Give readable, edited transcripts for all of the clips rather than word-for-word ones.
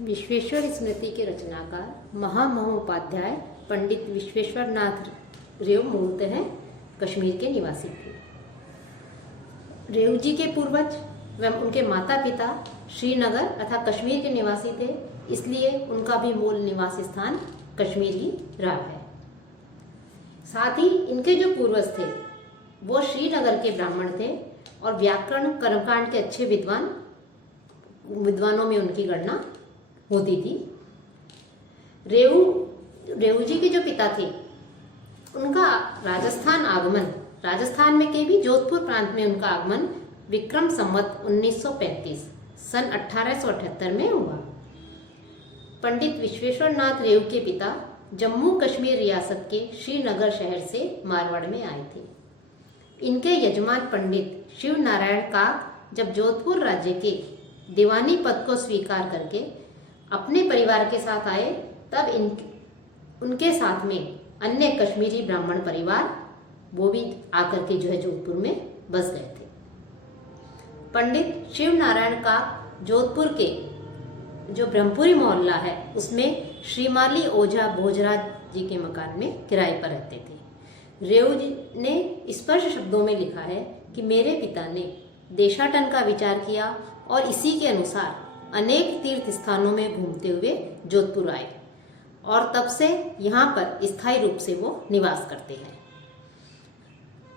विश्वेश्वर स्मृति के रचनाकार महामहोपाध्याय पंडित विश्वेश्वर नाथ रेव मूलतः कश्मीर के निवासी थे। रेव जी के पूर्वज एवं उनके माता पिता श्रीनगर तथा कश्मीर के निवासी थे, इसलिए उनका भी मूल निवास स्थान कश्मीर ही रहा है। साथ ही इनके जो पूर्वज थे वो श्रीनगर के ब्राह्मण थे और व्याकरण कर्मकांड के अच्छे विद्वानों में उनकी गणना होती थी। रेऊ जी के जो पिता थे उनका राजस्थान में के भी जोधपुर प्रांत में उनका आगमन विक्रम संवत 1935 सन 1878 में हुआ। पंडित विश्वेश्वर नाथ रेव के पिता जम्मू कश्मीर रियासत के श्रीनगर शहर से मारवाड़ में आए थे। इनके यजमान पंडित शिव नारायण काक जब जोधपुर राज्य के दीवानी पद को स्वीकार करके अपने परिवार के साथ आए, तब उनके साथ में अन्य कश्मीरी ब्राह्मण परिवार वो भी आकर के जो है जोधपुर में बस गए थे। पंडित शिव नारायण का जोधपुर के जो ब्रह्मपुरी मोहल्ला है उसमें श्रीमाली ओझा भोजराज जी के मकान में किराए पर रहते थे। रेव जी ने स्पष्ट शब्दों में लिखा है कि मेरे पिता ने देशाटन का विचार किया और इसी के अनुसार अनेक तीर्थ स्थानों में घूमते हुए जोधपुर आए और तब से यहाँ पर स्थायी रूप से वो निवास करते हैं।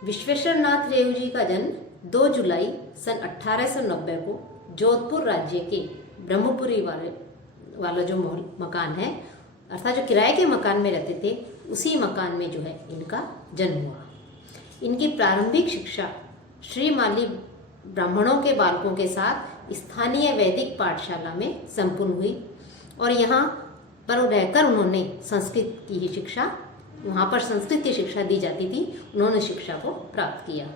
विश्वेश्वर नाथ रेव जी का जन्म 2 जुलाई सन 1890 को जोधपुर राज्य के ब्रह्मपुरी वाला जो मकान है, अर्थात जो किराए के मकान में रहते थे, उसी मकान में जो है इनका जन्म हुआ। इनकी प्रारंभिक शिक्षा श्रीमाली ब्राह्मणों के बालकों के साथ स्थानीय वैदिक पाठशाला में संपन्न हुई और यहाँ पर रहकर उन्होंने संस्कृत की शिक्षा, वहाँ पर संस्कृत की शिक्षा दी जाती थी, उन्होंने शिक्षा को प्राप्त किया।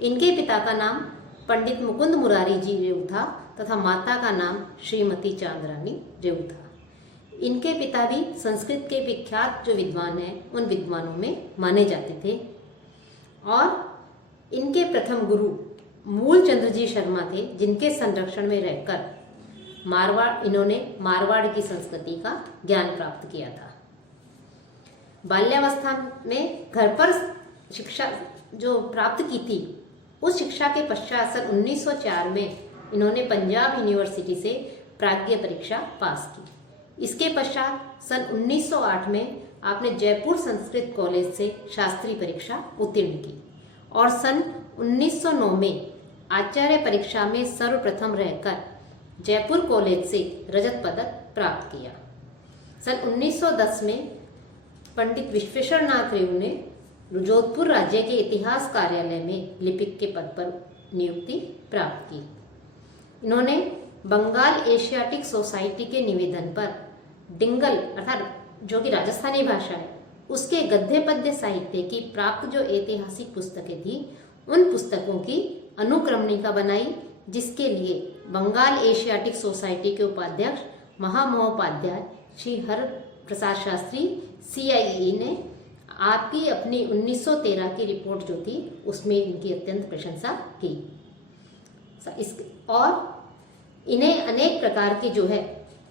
इनके पिता का नाम पंडित मुकुंद मुरारी जी रेव था तथा माता का नाम श्रीमती चांदरानी रेव था। इनके पिता भी संस्कृत के विख्यात जो विद्वान हैं उन विद्वानों में माने जाते थे और इनके प्रथम गुरु मूल चंद्र जी शर्मा थे, जिनके संरक्षण में रहकर इन्होंने मारवाड़ की संस्कृति का ज्ञान प्राप्त किया था। बाल्यावस्था में घर पर शिक्षा जो प्राप्त की थी, उस शिक्षा के पश्चात सन 1904 में इन्होंने पंजाब यूनिवर्सिटी से प्राज्ञ परीक्षा पास की। इसके पश्चात सन 1908 में आपने जयपुर संस्कृत कॉलेज से शास्त्री परीक्षा उत्तीर्ण की और सन 1909 में आचार्य परीक्षा में सर्वप्रथम रहकर जयपुर कॉलेज से रजत पदक प्राप्त किया। सन 1910 में पंडित विश्वेश्वर नाथ रेव ने जोधपुर राज्य के इतिहास कार्यालय में लिपिक के पद पर नियुक्ति प्राप्त की। इन्होंने बंगाल एशियाटिक सोसाइटी के निवेदन पर डिंगल अर्थात जो कि राजस्थानी भाषा है उसके गद्य पद्य साहित्य की प्राप्त जो ऐतिहासिक पुस्तकें थी, उन पुस्तकों की अनुक्रमणिका बनाई, जिसके लिए बंगाल एशियाटिक सोसाइटी के उपाध्यक्ष महामहोपाध्याय श्री हर प्रसाद शास्त्री CIE ने आपकी अपनी 1913 की रिपोर्ट जो थी उसमें इनकी अत्यंत प्रशंसा की और इन्हें अनेक प्रकार के जो है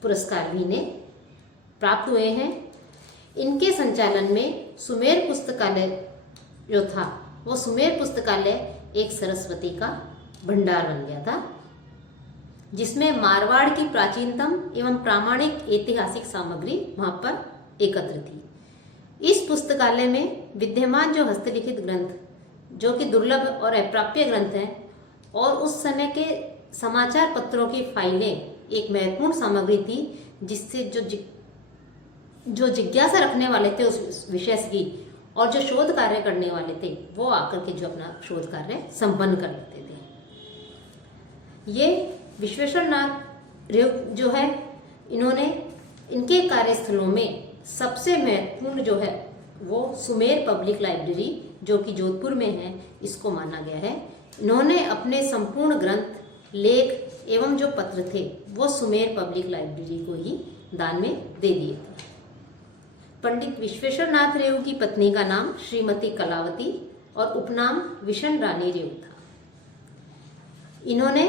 पुरस्कार भी इन्हें प्राप्त हुए हैं। इनके संचालन में सुमेर पुस्तकालय जो था, वो सुमेर पुस्तकालय एक सरस्वती का भंडार बन गया था, जिसमें मारवाड़ की प्राचीनतम एवं प्रामाणिक ऐतिहासिक सामग्री वहां पर एकत्र थी। इस पुस्तकालय में विद्यमान जो हस्तलिखित ग्रंथ जो कि दुर्लभ और अप्राप्य ग्रंथ हैं और उस समय के समाचार पत्रों की फाइलें एक महत्वपूर्ण सामग्री थी, जिससे जो जिज्ञासा रखने वाले थे उस विषय की और जो शोध कार्य करने वाले थे वो आकर के जो अपना शोध कार्य संपन्न कर लेते थे। ये विश्वेश्वर नाथ रेव जो है, इन्होंने इनके कार्यस्थलों में सबसे महत्वपूर्ण जो है वो सुमेर पब्लिक लाइब्रेरी जो कि जोधपुर में है, इसको माना गया है। इन्होंने अपने संपूर्ण ग्रंथ, लेख एवं जो पत्र थे वो सुमेर पब्लिक लाइब्रेरी को ही दान में दे दिए थे। पंडित विश्वेश्वर नाथ रेव की पत्नी का नाम श्रीमती कलावती और उपनाम विशन रानी रेव था। इन्होंने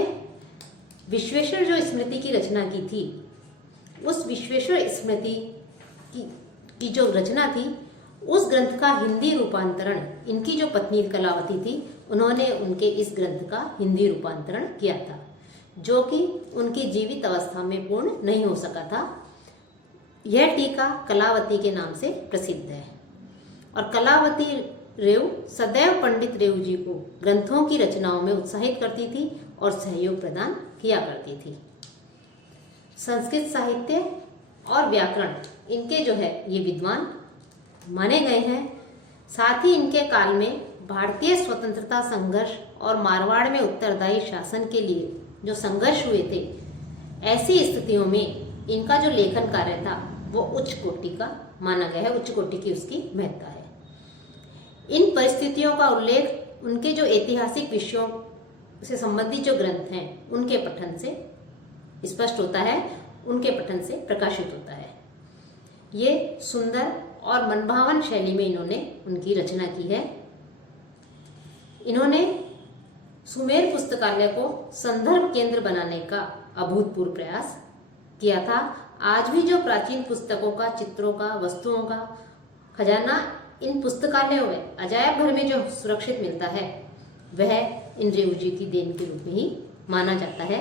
विश्वेश्वर जो स्मृति की रचना की थी उस विश्वेश्वर स्मृति की जो रचना थी, उस ग्रंथ का हिंदी रूपांतरण इनकी जो पत्नी कलावती थी, उन्होंने उनके इस ग्रंथ का हिंदी रूपांतरण किया था, जो कि उनकी जीवित अवस्था में पूर्ण नहीं हो सका था। यह टीका कलावती के नाम से प्रसिद्ध है। और कलावती रेव सदैव पंडित रेव जी को ग्रंथों की रचनाओं में उत्साहित करती थी और सहयोग प्रदान किया करती थी। संस्कृत साहित्य और व्याकरण इनके जो है ये विद्वान माने गए हैं। साथ ही इनके काल में भारतीय स्वतंत्रता संघर्ष और मारवाड़ में उत्तरदायी शासन के लिए जो संघर्ष हुए थे, ऐसी स्थितियों में इनका जो लेखन कार्य था वो उच्च कोटि का माना गया है, उच्च कोटि की उसकी महत्ता है। इन परिस्थितियों का उल्लेख उनके जो ऐतिहासिक विषयों से संबंधित जो ग्रंथ हैं उनके पठन से स्पष्ट होता है, उनके पठन से प्रकाशित होता है। ये सुंदर और मनभावन शैली में इन्होंने उनकी रचना की है। इन्होंने सुमेर पुस्तकालय को संदर्भ केंद्र बनाने का अभूतपूर्व प्रयास किया था। आज भी जो प्राचीन पुस्तकों का, चित्रों का, वस्तुओं का खजाना इन पुस्तकालयों में अजायब घर में जो सुरक्षित मिलता है, वह इन रेव जी की देन के रूप में ही माना जाता है।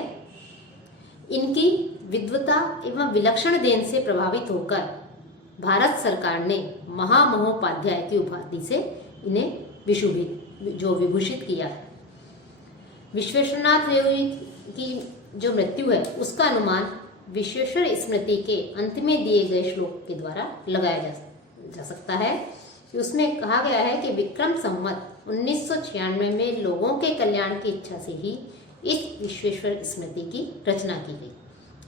इनकी विद्वता एवं विलक्षण देन से प्रभावित होकर भारत सरकार ने महामहोपाध्याय की उपाधि से इन्हें विभूषित किया है। विश्वेश्वरनाथ रेव की जो मृत्यु है उसका अनुमान विश्वेश्वर स्मृति के अंत में दिए गए श्लोक के द्वारा लगाया जा सकता है। उसमें कहा गया है कि विक्रम संवत 1996 में लोगों के कल्याण की इच्छा से ही इस विश्वेश्वर स्मृति की रचना की गई,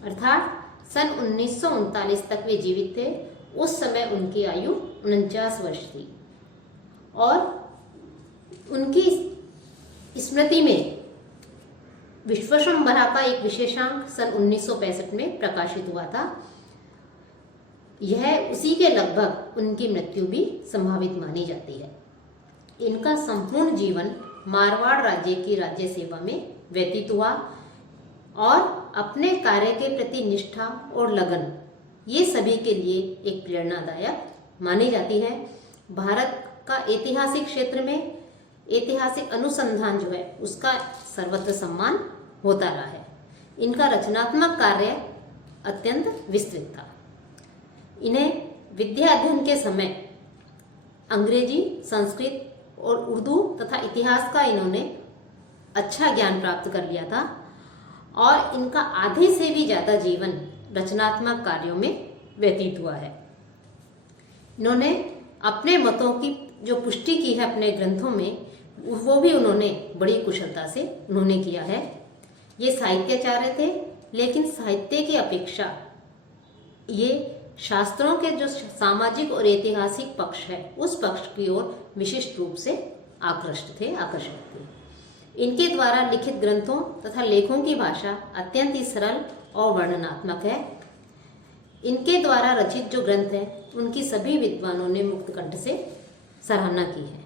अर्थात सन 1939 तक वे जीवित थे। उस समय उनकी आयु 49 वर्ष थी और उनकी स्मृति में विश्वशंभरा का एक विशेषांक सन 1965 में प्रकाशित हुआ था। यह उसी के लगभग उनकी मृत्यु भी संभावित मानी जाती है। इनका संपूर्ण जीवन मारवाड़ राज्य की राज्य सेवा में व्यतीत हुआ और अपने कार्य के प्रति निष्ठा और लगन ये सभी के लिए एक प्रेरणादायक मानी जाती है। भारत का ऐतिहासिक क्षेत्र में ऐतिहासिक अनुसंधान जो है उसका सर्वत्र सम्मान होता रहा है। इनका रचनात्मक कार्य अत्यंत विस्तृत था। इन्हें विद्या अध्ययन के समय अंग्रेजी, संस्कृत और उर्दू तथा इतिहास का इन्होंने अच्छा ज्ञान प्राप्त कर लिया था और इनका आधे से भी ज़्यादा जीवन रचनात्मक कार्यों में व्यतीत हुआ है। इन्होंने अपने मतों की जो पुष्टि की है अपने ग्रंथों में, वो भी उन्होंने बड़ी कुशलता से उन्होंने किया है। ये साहित्याचार्य थे, लेकिन साहित्य की अपेक्षा ये शास्त्रों के जो सामाजिक और ऐतिहासिक पक्ष है उस पक्ष की ओर विशिष्ट रूप से आकर्षित थे। इनके द्वारा लिखित ग्रंथों तथा लेखों की भाषा अत्यंत ही सरल और वर्णनात्मक है। इनके द्वारा रचित जो ग्रंथ हैं उनकी सभी विद्वानों ने मुक्त कंठ से सराहना की है।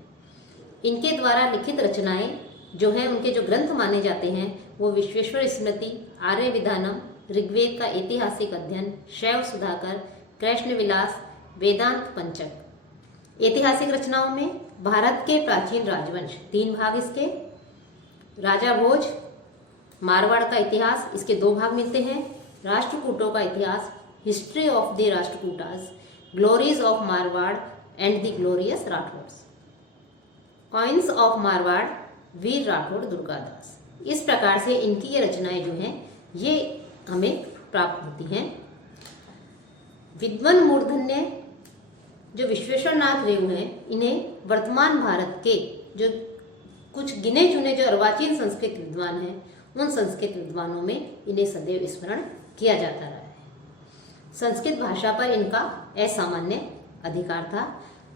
इनके द्वारा लिखित रचनाएं जो हैं, उनके जो ग्रंथ माने जाते हैं वो विश्वेश्वर स्मृति, आर्य विधानम, ऋग्वेद का ऐतिहासिक अध्ययन, शैव सुधाकर, कृष्ण विलास, वेदांत पंचक। ऐतिहासिक रचनाओं में भारत के प्राचीन राजवंश 3 भाग इसके, राजा भोज, मारवाड़ का इतिहास इसके 2 भाग मिलते हैं, राष्ट्रकूटों का इतिहास, history of the Rashtrakutas, glories of Marwar and the glorious Rathore, coins of Marwar, Veer Rathore Durgadas. इस प्रकार से इनकी ये रचनाएं जो हैं ये हमें प्राप्त होती हैं। विद्वान मूर्धन्य जो विश्वेश्वरनाथ रेव हैं, इन्हें वर्तमान भारत के जो कुछ गिने चुने जो अर्वाचीन संस्कृत विद्वान हैं, उन संस्कृत विद्वानों में इन्हें सदैव स्मरण किया जाता रहा है। संस्कृत भाषा पर इनका असामान्य अधिकार था।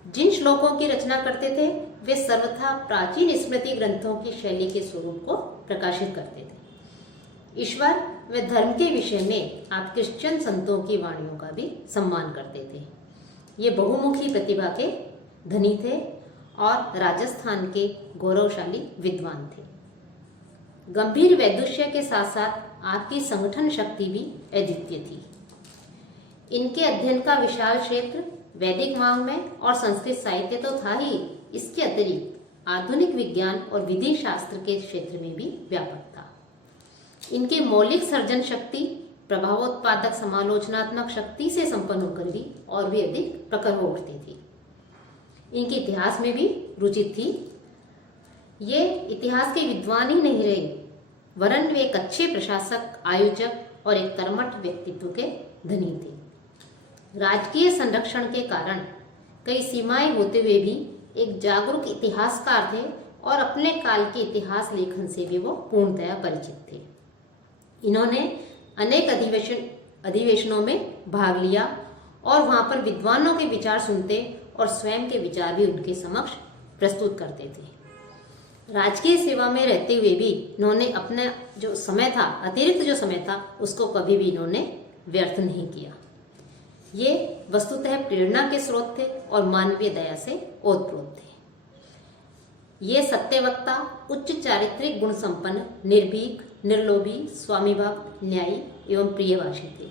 जिन श्लोकों की रचना करते थे वे सर्वथा प्राचीन स्मृति ग्रंथों की शैली के स्वरूप को प्रकाशित करते थे। ईश्वर व धर्म के विषय में आप क्रिश्चियन संतों की वाणियों का भी सम्मान करते थे। ये बहुमुखी प्रतिभा के धनी थे और राजस्थान के गौरवशाली विद्वान थे। गंभीर वैदुष्य के साथ साथ आपकी संगठन शक्ति भी अद्वितीय थी। इनके अध्ययन का विशाल क्षेत्र वैदिक मांग में और संस्कृत साहित्य तो था ही, इसके अतिरिक्त आधुनिक विज्ञान और विधि शास्त्र के क्षेत्र में भी व्यापक था। इनकी मौलिक सर्जन शक्ति प्रभावोत्पादक समालोचनात्मक शक्ति से संपन्न होकर भी और भी अधिक प्रखर हो उठती थी। इनके इतिहास में भी रुचि थी। ये इतिहास के विद्वान ही नहीं रहे, वरन वे एक अच्छे प्रशासक, आयोजक और एक कर्मठ व्यक्तित्व के धनी थे। राजकीय संरक्षण के कारण कई सीमाएं होते हुए भी एक जागरूक इतिहासकार थे और अपने काल के इतिहास लेखन से भी वो पूर्णतया परिचित थे। इन्होंने अनेक अधिवेशनों में भाग लिया और वहां पर विद्वानों के विचार सुनते और स्वयं के विचार भी उनके समक्ष प्रस्तुत करते थे। राजकीय सेवा में रहते हुए भी इन्होंने अपना जो समय था, अतिरिक्त जो समय था, उसको कभी भी इन्होंने व्यर्थ नहीं किया। ये वस्तुतः प्रेरणा के स्रोत थे और मानवीय दया से ओतप्रोत थे। ये सत्यवक्ता, उच्च चारित्रिक गुण संपन्न, निर्भीक, निर्लोभी, स्वामीभक्त, न्यायी एवं प्रियभाषी थे।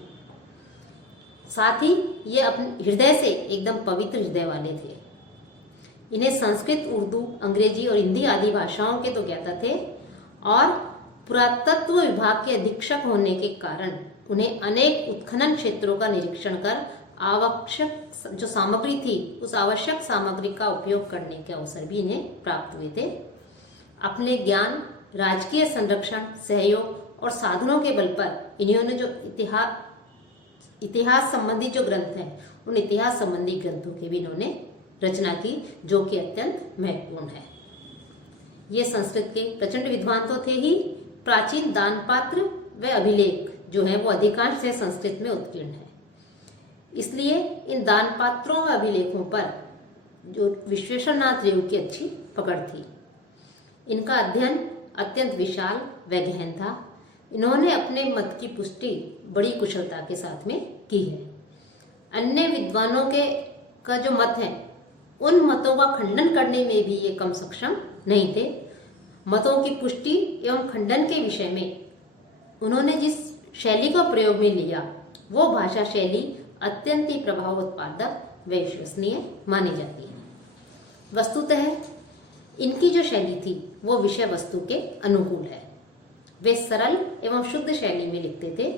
साथ ही ये अपने हृदय से एकदम पवित्र हृदय वाले थे। इन्हें संस्कृत, उर्दू, अंग्रेजी और हिंदी आदि भाषाओं के तो ज्ञाता थे और पुरातत्व विभाग के अधीक्षक होने के कारण उन्हें अनेक उत्खनन क्षेत्रों का निरीक्षण कर आवश्यक जो सामग्री थी, उस आवश्यक सामग्री का उपयोग करने के अवसर भी इन्हें प्राप्त हुए थे। अपने ज्ञान, राजकीय संरक्षण, सहयोग और साधनों के बल पर इन्होंने जो इतिहास संबंधी जो ग्रंथ हैं, उन इतिहास संबंधी ग्रंथों की भी इन्होंने रचना की, जो कि अत्यंत महत्वपूर्ण है। ये संस्कृत के प्रचंड विद्वान तो थे ही, प्राचीन दानपात्र व अभिलेख जो है वो अधिकांश से संस्कृत में उत्कीर्ण है। इसलिए इन दानपात्रों व अभिलेखों पर जो विश्वेश्वरनाथ रेव की अच्छी पकड़ थी। इनका अध्ययन अत्यंत विशाल व गहन था। इन्होंने अपने मत की पुष्टि बड़ी कुशलता के साथ में की है। अन्य विद्वानों का जो मत है, उन मतों का खंडन करने में भी ये कम सक्षम नहीं थे। मतों की पुष्टि एवं खंडन के विषय में उन्होंने जिस शैली को प्रयोग में लिया, वो भाषा शैली अत्यंत ही प्रभावोत्पादक व विश्वसनीय मानी जाती है। वस्तुतः इनकी जो शैली थी वो विषय वस्तु के अनुकूल है। वे सरल एवं शुद्ध शैली में लिखते थे।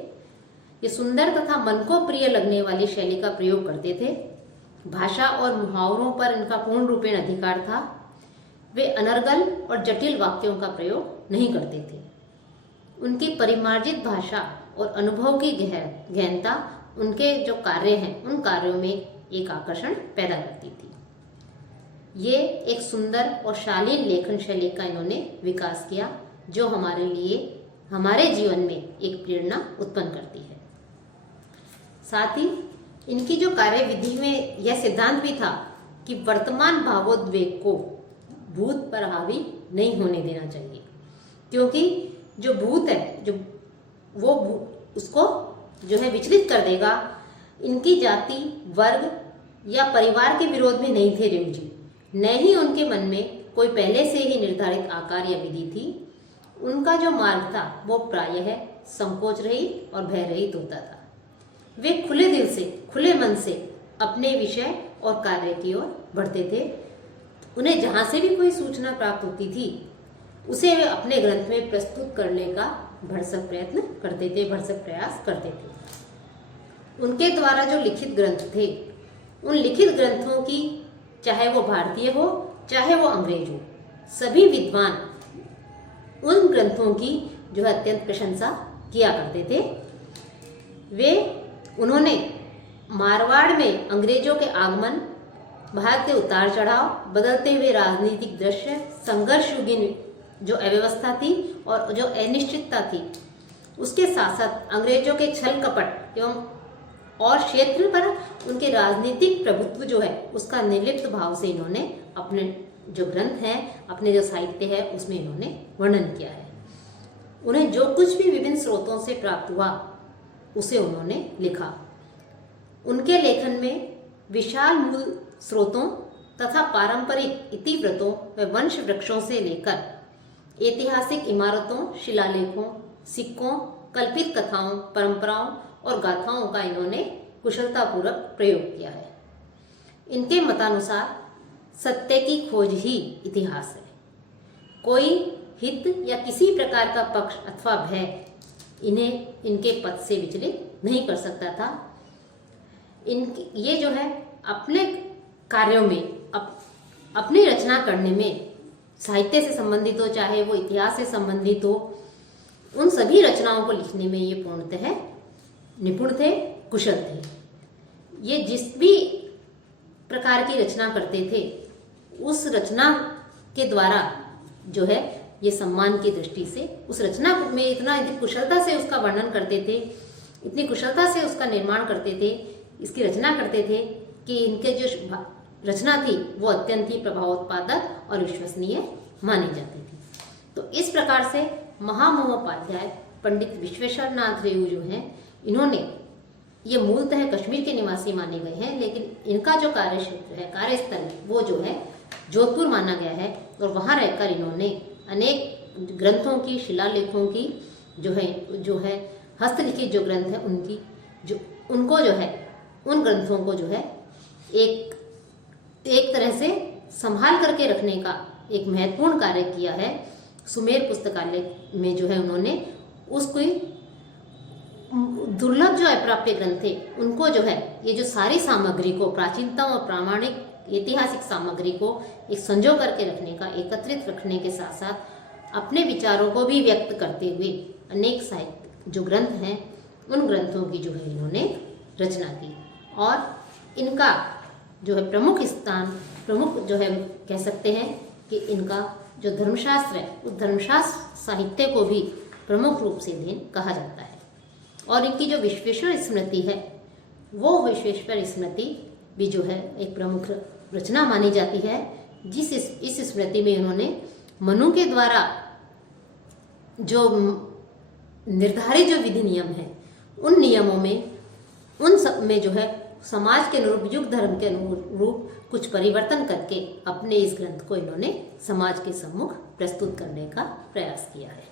ये सुंदर तथा मन को प्रिय लगने वाली शैली का प्रयोग करते थे। भाषा और मुहावरों पर इनका पूर्ण रूपेण अधिकार था। वे अनर्गल और जटिल वाक्यों का प्रयोग नहीं करते थे। उनकी परिमार्जित भाषा और अनुभव की गहनता उनके जो कार्य हैं, उन कार्यों में एक आकर्षण पैदा करती थी। ये एक सुंदर और शालीन लेखन शैली का इन्होंने विकास किया, जो हमारे लिए, हमारे जीवन में एक प्रेरणा उत्पन्न करती है। साथ ही इनकी जो कार्य विधि में यह सिद्धांत भी था कि वर्तमान भावोद्वेग को भूत पर हावी नहीं होने देना चाहिए, क्योंकि जो भूत है, जो वो उसको जो है विचलित कर देगा। इनकी जाति, वर्ग या परिवार के विरोध में नहीं थे रेव जी, न ही उनके मन में कोई पहले से ही निर्धारित आकार या विधि थी। उनका जो मार्ग था वो प्रायः संकोच रहित और भय रहित होता था। वे खुले दिल से, खुले मन से अपने विषय और कार्य की ओर बढ़ते थे। उन्हें जहाँ से भी कोई सूचना प्राप्त होती थी, उसे वे अपने ग्रंथ में प्रस्तुत करने का भरसक प्रयत्न करते थे, भरसक प्रयास करते थे। उनके द्वारा जो लिखित ग्रंथ थे, उन लिखित ग्रंथों की, चाहे वो भारतीय हो चाहे वो अंग्रेज हो, सभी विद्वान उन ग्रंथों की जो है अत्यंत प्रशंसा किया करते थे। उन्होंने मारवाड़ में अंग्रेजों के आगमन, भारत के उतार चढ़ाव, बदलते हुए राजनीतिक दृश्य, संघर्ष युगीन जो अव्यवस्था थी और जो अनिश्चितता थी, उसके साथ साथ अंग्रेजों के छल कपट एवं और क्षेत्र पर उनके राजनीतिक प्रभुत्व जो है उसका निर्लिप्त भाव से इन्होंने अपने जो ग्रंथ हैं, अपने जो साहित्य है, उसमें इन्होंने वर्णन किया है। उन्हें जो कुछ भी विभिन्न स्रोतों से प्राप्त हुआ उसे उन्होंने लिखा। उनके लेखन में विशाल मूल स्रोतों तथा पारंपरिक इतिवृत्तों व वंश वृक्षों से लेकर ऐतिहासिक इमारतों, शिलालेखों, सिक्कों, कल्पित कथाओं, परंपराओं और गाथाओं का इन्होंने कुशलतापूर्वक प्रयोग किया है। इनके मतानुसार सत्य की खोज ही इतिहास है। कोई हित या किसी प्रकार का पक्ष अथवा भय इन्हें इनके पद से विचलित नहीं कर सकता था। ये जो है अपने कार्यों में अपनी रचना करने में, साहित्य से संबंधित हो चाहे वो इतिहास से संबंधित हो, उन सभी रचनाओं को लिखने में ये पूर्णतः निपुण थे, कुशल थे। ये जिस भी प्रकार की रचना करते थे उस रचना के द्वारा जो है ये सम्मान की दृष्टि से उस रचना में इतनी कुशलता से उसका वर्णन करते थे, इतनी कुशलता से उसका निर्माण करते थे, इसकी रचना करते थे कि इनके जो रचना थी वो अत्यंत ही प्रभावोत्पादक और विश्वसनीय मानी जाती थी। तो इस प्रकार से महामहोपाध्याय पंडित विश्वेश्वर नाथ रेऊ जो हैं, इन्होंने ये मूलतः कश्मीर के निवासी माने गए हैं, लेकिन इनका जो कार्य क्षेत्र है, कार्यस्थल वो जो है जोधपुर माना गया है। और वहाँ रहकर इन्होंने अनेक ग्रंथों की, शिलालेखों की जो है हस्तलिखित जो ग्रंथ है उनकी उनको जो है उन ग्रंथों को जो है एक तरह से संभाल करके रखने का एक महत्वपूर्ण कार्य किया है। सुमेर पुस्तकालय में जो है उन्होंने उसको दुर्लभ जो अप्राप्य ग्रंथ थे उनको जो है ये जो सारी सामग्री को, प्राचीनतम और प्रामाणिक ऐतिहासिक सामग्री को एक संजो करके रखने का, एकत्रित रखने के साथ साथ अपने विचारों को भी व्यक्त करते हुए अनेक साहित्य जो ग्रंथ हैं उन ग्रंथों की जो है इन्होंने रचना की। और इनका जो है प्रमुख जो है कह सकते हैं कि इनका जो धर्मशास्त्र है उस धर्मशास्त्र साहित्य को भी प्रमुख रूप से देन कहा जाता है। और इनकी जो विश्वेश्वर स्मृति है वो विश्वेश्वर स्मृति भी जो है एक प्रमुख रचना मानी जाती है, जिस इस स्मृति में इन्होंने मनु के द्वारा जो निर्धारित जो विधि नियम है उन नियमों में, उन सब में जो है समाज के अनुरूप, युग धर्म के अनुरूप कुछ परिवर्तन करके अपने इस ग्रंथ को इन्होंने समाज के सम्मुख प्रस्तुत करने का प्रयास किया है।